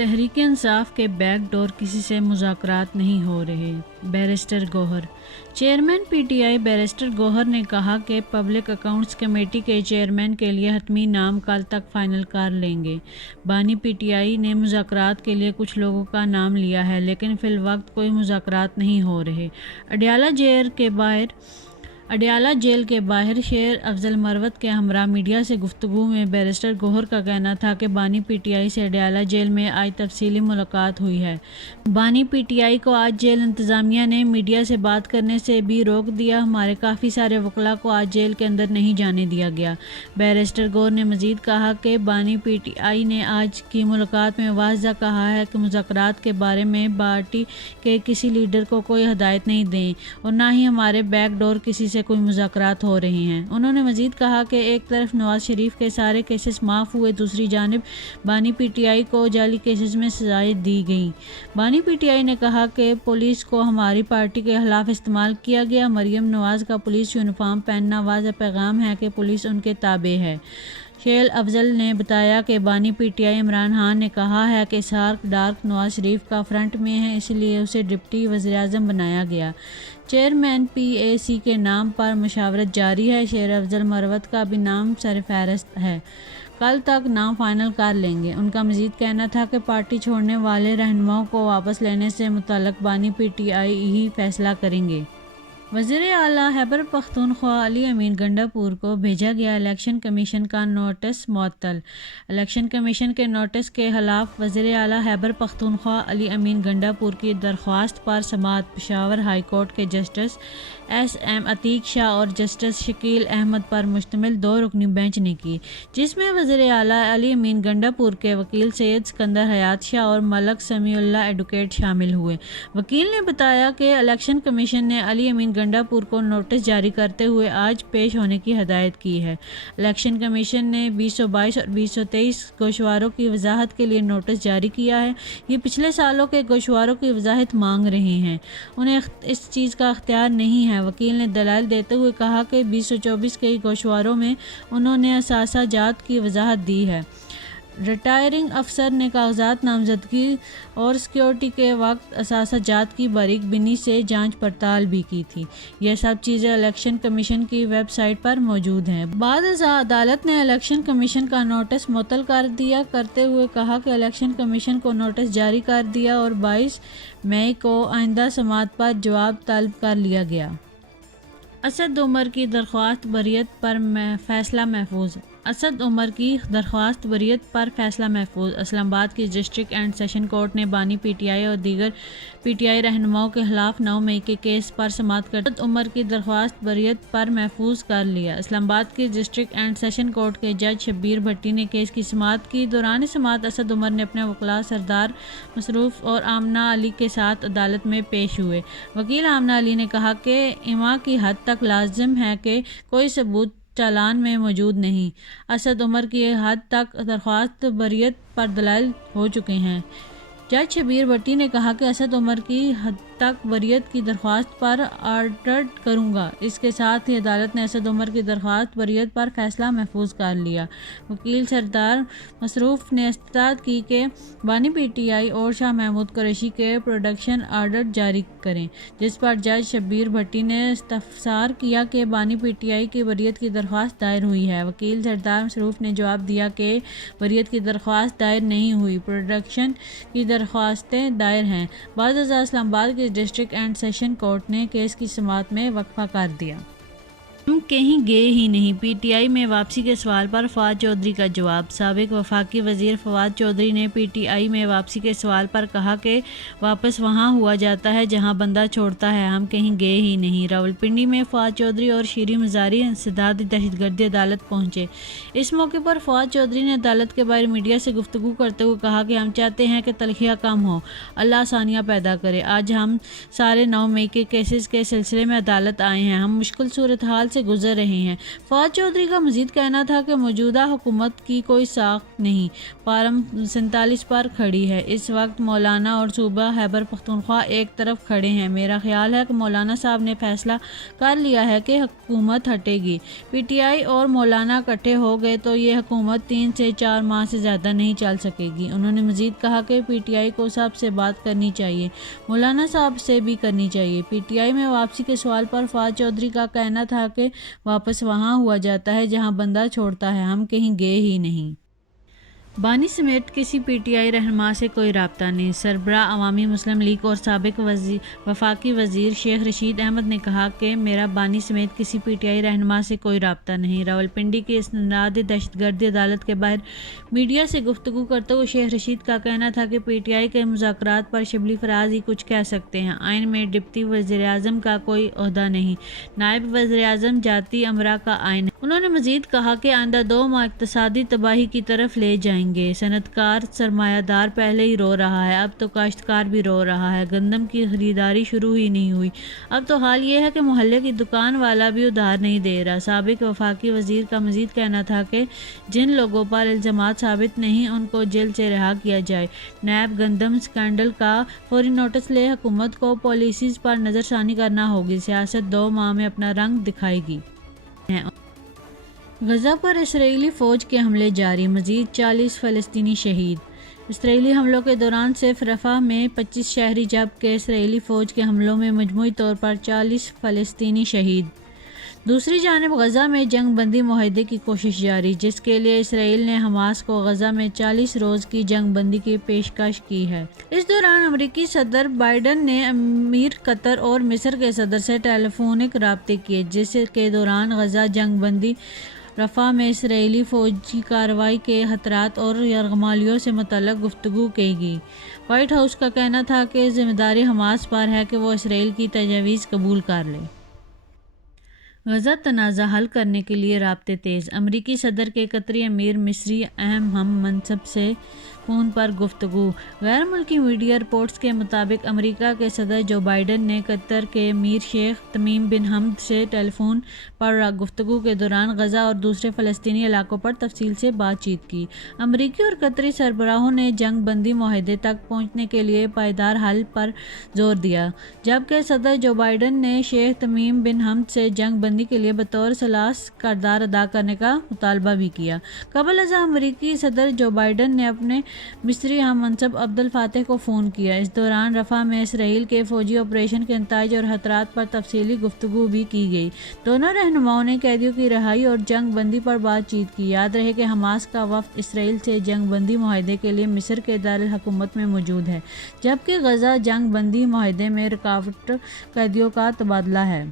تحریک انصاف کے back door کسی سے مذاکرات نہیں ہو رہے۔ Barrister Gohar. Chairman P T I barrister Gohar نے کہا کہ پبلک اکاؤنٹس کمیٹی کے چیئرمین کے لیے حتمی نام کل تک فائنل کر لیں گے۔ بانی پی ٹی آئی نے مذاکرات کے لیے کچھ لوگوں کا نام لیا ہے لیکن فی الوقت کوئی مذاکرات نہیں ہو رہے۔ اڈیالہ جیل کے باہر شیر افضل مروت کے ہمراہ میڈیا سے گفتگو میں بیرسٹر گوہر کا کہنا تھا کہ بانی پی ٹی آئی سے اڈیالہ جیل میں آج تفصیلی ملاقات ہوئی ہے۔ بانی پی ٹی آئی کو آج جیل انتظامیہ نے میڈیا سے بات کرنے سے بھی روک دیا۔ ہمارے کافی سارے وکلاء کو آج جیل کے اندر نہیں جانے دیا گیا۔ بیرسٹر گوہر نے مزید کہا کہ بانی پی ٹی آئی نے آج کی ملاقات میں واضح کہا ہے کہ مذاکرات کے بارے میں پارٹی کے کسی لیڈر کو کوئی ہدایت نہیں دیں اور نہ ہی ہمارے بیک ڈور کسی سے کوئی مذاکرات ہو رہے ہیں۔ انہوں نے مزید کہا کہ ایک طرف نواز شریف کے سارے کیسز معاف ہوئے، دوسری جانب بانی پی ٹی آئی کو جعلی کیسز میں سزائیں دی گئیں۔ بانی پی ٹی آئی نے کہا کہ پولیس کو ہماری پارٹی کے خلاف استعمال کیا گیا۔ مریم نواز کا پولیس یونیفارم پہننا واضح پیغام ہے کہ پولیس ان کے تابع ہے۔ شیر افضل نے بتایا کہ بانی پی ٹی آئی عمران خان نے کہا ہے کہ اسحاق ڈار نواز شریف کا فرنٹ میں ہے، اس لیے اسے ڈپٹی وزیر اعظم بنایا گیا۔ چیئرمین پی اے سی کے نام پر مشاورت جاری ہے۔ شیر افضل مروت کا بھی نام سرفہرست ہے، کل تک نام فائنل کر لیں گے۔ ان کا مزید کہنا تھا کہ پارٹی چھوڑنے والے رہنماؤں کو واپس لینے سے متعلق بانی پی ٹی آئی ہی فیصلہ کریں گے۔ وزیر اعلیٰ خیبر پختونخوا علی امین گنڈا پور کو بھیجا گیا الیکشن کمیشن کا نوٹس معطل۔ الیکشن کمیشن کے نوٹس کے خلاف وزیر اعلیٰ خیبر پختونخوا علی امین گنڈا پور کی درخواست پر سماعت پشاور ہائی کورٹ کے جسٹس ایس ایم عتیق شاہ اور جسٹس شکیل احمد پر مشتمل 2 رکنی بینچ نے کی، جس میں وزیر اعلیٰ علی امین گنڈا پور کے وکیل سید سکندر حیات شاہ اور ملک سمیع اللہ ایڈوکیٹ شامل ہوئے۔ وکیل نے بتایا کہ الیکشن کمیشن نے علی امین گنڈا پور کو نوٹس جاری کرتے ہوئے آج پیش ہونے کی ہدایت کی ہے۔ الیکشن کمیشن نے 2022 اور 2023 گوشواروں کی وضاحت کے لیے نوٹس جاری کیا ہے۔ یہ پچھلے سالوں کے گوشواروں کی وضاحت مانگ رہے ہیں، انہیں اس چیز کا اختیار نہیں ہے۔ وکیل نے دلائل دیتے ہوئے کہا کہ 2024 کے گوشواروں میں انہوں نے اثاثہ جات کی وضاحت دی ہے۔ ریٹائرنگ افسر نے کاغذات نامزدگی اور سیکورٹی کے وقت اثاثہ جات کی باریک بینی سے جانچ پڑتال بھی کی تھی۔ یہ سب چیزیں الیکشن کمیشن کی ویب سائٹ پر موجود ہیں۔ بعد ازاں عدالت نے الیکشن کمیشن کا نوٹس معطل کر دیا کرتے ہوئے کہا کہ الیکشن کمیشن کو نوٹس جاری کر دیا اور 22 مئی کو آئندہ سماعت پر جواب طلب کر لیا گیا۔ اسد عمر کی درخواست بریت پر فیصلہ محفوظ۔ اسد عمر کی درخواست بریت پر فیصلہ محفوظ۔ اسلام آباد کی ڈسٹرکٹ اینڈ سیشن کورٹ نے بانی پی ٹی آئی اور دیگر پی ٹی آئی رہنماؤں کے خلاف 9 مئی کے کیس پر سماعت کرتے اسد عمر کی درخواست بریت پر محفوظ کر لیا۔ اسلام آباد کی ڈسٹرکٹ اینڈ سیشن کورٹ کے جج شبیر بھٹی نے کیس کی سماعت کی۔ دوران سماعت اسد عمر نے اپنے وکلاء سردار مصروف اور آمنہ علی کے ساتھ عدالت میں پیش ہوئے۔ وکیل آمنہ علی نے کہا کہ اماں کی حد تک لازم ہے کہ کوئی ثبوت چالان میں موجود نہیں۔ اسد عمر کی حد تک درخواست بریت پر دلائل ہو چکے ہیں۔ جج شبیر بھٹی نے کہا کہ اسد عمر کی حد تک بریت کی درخواست پر آرڈر کروں گا۔ اس کے ساتھ ہی عدالت نے اسد عمر کی درخواست بریت پر فیصلہ محفوظ کر لیا۔ وکیل سردار مصروف نے استدعا کی کہ بانی پی ٹی آئی اور شاہ محمود قریشی کے پروڈکشن آرڈر جاری کریں، جس پر جج شبیر بھٹی نے استفسار کیا کہ بانی پی ٹی آئی کی بریت کی درخواست دائر ہوئی ہے۔ وکیل سردار مصروف نے جواب دیا کہ بریت کی درخواست دائر نہیں ہوئی، پروڈکشن کی درخواستیں دائر ہیں۔ بعد ازاں اسلام آباد کی ڈسٹرکٹ اینڈ سیشن کورٹ نے کیس کی سماعت میں وقفہ کر دیا۔ ہم کہیں گئے ہی نہیں، پی ٹی آئی میں واپسی کے سوال پر فواد چودھری کا جواب۔ سابق وفاقی وزیر فواد چودھری نے پی ٹی آئی میں واپسی کے سوال پر کہا کہ واپس وہاں ہوا جاتا ہے جہاں بندہ چھوڑتا ہے، ہم کہیں گئے ہی نہیں۔ راولپنڈی میں فواد چودھری اور شیریں مزاری انسدادی دہشت گردی عدالت پہنچے۔ اس موقع پر فواد چودھری نے عدالت کے باہر میڈیا سے گفتگو کرتے ہوئے کہا کہ ہم چاہتے ہیں کہ تلخیاں کم ہوں، اللہ آسانیاں پیدا کرے۔ آج ہم سارے 9 مئی کے کیسز کے سلسلے میں عدالت آئے ہیں۔ ہم مشکل صورتحال سے سے گزر رہے ہیں۔ فواد چودھری کا مزید کہنا تھا کہ موجودہ حکومت کی کوئی ساکھ نہیں، فارم 47 پر کھڑی ہے۔ اس وقت مولانا اور صوبہ خیبر پختونخوا ایک طرف کھڑے ہیں۔ میرا خیال ہے کہ مولانا صاحب نے فیصلہ کر لیا ہے کہ حکومت ہٹے گی۔ پی ٹی آئی اور مولانا اکٹھے ہو گئے تو یہ حکومت 3 سے 4 ماہ سے زیادہ نہیں چل سکے گی۔ انہوں نے مزید کہا کہ پی ٹی آئی کو سب سے بات کرنی چاہیے، مولانا صاحب سے بھی کرنی چاہیے۔ پی ٹی آئی میں واپسی کے سوال پر فواد چودھری کا کہنا تھا کہ واپس وہاں ہوا جاتا ہے جہاں بندہ چھوڑتا ہے، ہم کہیں گئے ہی نہیں۔ بانی سمیت کسی پی ٹی آئی رہنما سے کوئی رابطہ نہیں۔ سربراہ عوامی مسلم لیگ اور سابق وفاقی وزیر شیخ رشید احمد نے کہا کہ میرا بانی سمیت کسی پی ٹی آئی رہنما سے کوئی رابطہ نہیں۔ راولپنڈی کی اسناد دہشت گردی عدالت کے باہر میڈیا سے گفتگو کرتے ہوئے شیخ رشید کا کہنا تھا کہ پی ٹی آئی کے مذاکرات پر شبلی فراز ہی کچھ کہہ سکتے ہیں۔ آئین میں ڈپٹی وزیر اعظم کا کوئی عہدہ نہیں، نائب وزیر اعظم جاتی امرا کا آئین ہے۔ انہوں نے مزید کہا کہ آئندہ 2 ماہ اقتصادی تباہی کی طرف لے جائیں گے۔ صنعتکار سرمایہ دار پہلے ہی رو رہا ہے، اب تو کاشتکار بھی رو رہا ہے۔ گندم کی خریداری شروع ہی نہیں ہوئی، اب تو حال یہ ہے کہ محلے کی دکان والا بھی ادھار نہیں دے رہا۔ سابق وفاقی وزیر کا مزید کہنا تھا کہ جن لوگوں پر الزامات ثابت نہیں ان کو جیل سے رہا کیا جائے۔ نیب گندم اسکینڈل کا فوری نوٹس لے، حکومت کو پالیسیز پر نظر ثانی کرنا ہوگی، سیاست 2 ماہ میں اپنا رنگ دکھائے گی۔ غزہ پر اسرائیلی فوج کے حملے جاری، مزید 40 فلسطینی شہید۔ اسرائیلی حملوں کے دوران صرف رفح میں 25 شہری جبکہ اسرائیلی فوج کے حملوں میں مجموعی طور پر 40 فلسطینی شہید۔ دوسری جانب غزہ میں جنگ بندی معاہدے کی کوشش جاری، جس کے لیے اسرائیل نے حماس کو غزہ میں 40 روز کی جنگ بندی کی پیشکش کی ہے۔ اس دوران امریکی صدر بائیڈن نے امیر قطر اور مصر کے صدر سے ٹیلی فونک رابطے کیے، جس کے دوران غزہ جنگ بندی، رفح میں اسرائیلی فوجی کارروائی کے خطرات اور یرغمالیوں سے متعلق گفتگو کی گئی۔ وائٹ ہاؤس کا کہنا تھا کہ ذمہ داری حماس پر ہے کہ وہ اسرائیل کی تجاویز قبول کر لے۔ غزہ تنازع حل کرنے کے لیے رابطے تیز، امریکی صدر کے قطری امیر مصری اہم ہم منصب سے فون پر گفتگو۔ غیر ملکی میڈیا رپورٹس کے مطابق امریکہ کے صدر جو بائیڈن نے قطر کے امیر شیخ تمیم بن حمد سے ٹیلی فون پر گفتگو کے دوران غزہ اور دوسرے فلسطینی علاقوں پر تفصیل سے بات چیت کی۔ امریکی اور قطری سربراہوں نے جنگ بندی معاہدے تک پہنچنے کے لیے پائیدار حل پر زور دیا، جبکہ صدر جو بائیڈن نے شیخ تمیم بن حمد سے جنگ بندی کے لیے بطور ثالث کردار ادا کرنے کا مطالبہ بھی کیا۔ قبل ازاں امریکی صدر جو بائیڈن نے اپنے مصری ہم منصب عبد الفاتح کو فون کیا۔ اس دوران رفح میں اسرائیل کے فوجی آپریشن کے نتائج اور خطرات پر تفصیلی گفتگو بھی کی گئی۔ دونوں رہنماؤں نے قیدیوں کی رہائی اور جنگ بندی پر بات چیت کی۔ یاد رہے کہ حماس کا وفد اسرائیل سے جنگ بندی معاہدے کے لیے مصر کے دارالحکومت میں موجود ہے، جبکہ غزہ جنگ بندی معاہدے میں رکاوٹ قیدیوں کا تبادلہ ہے۔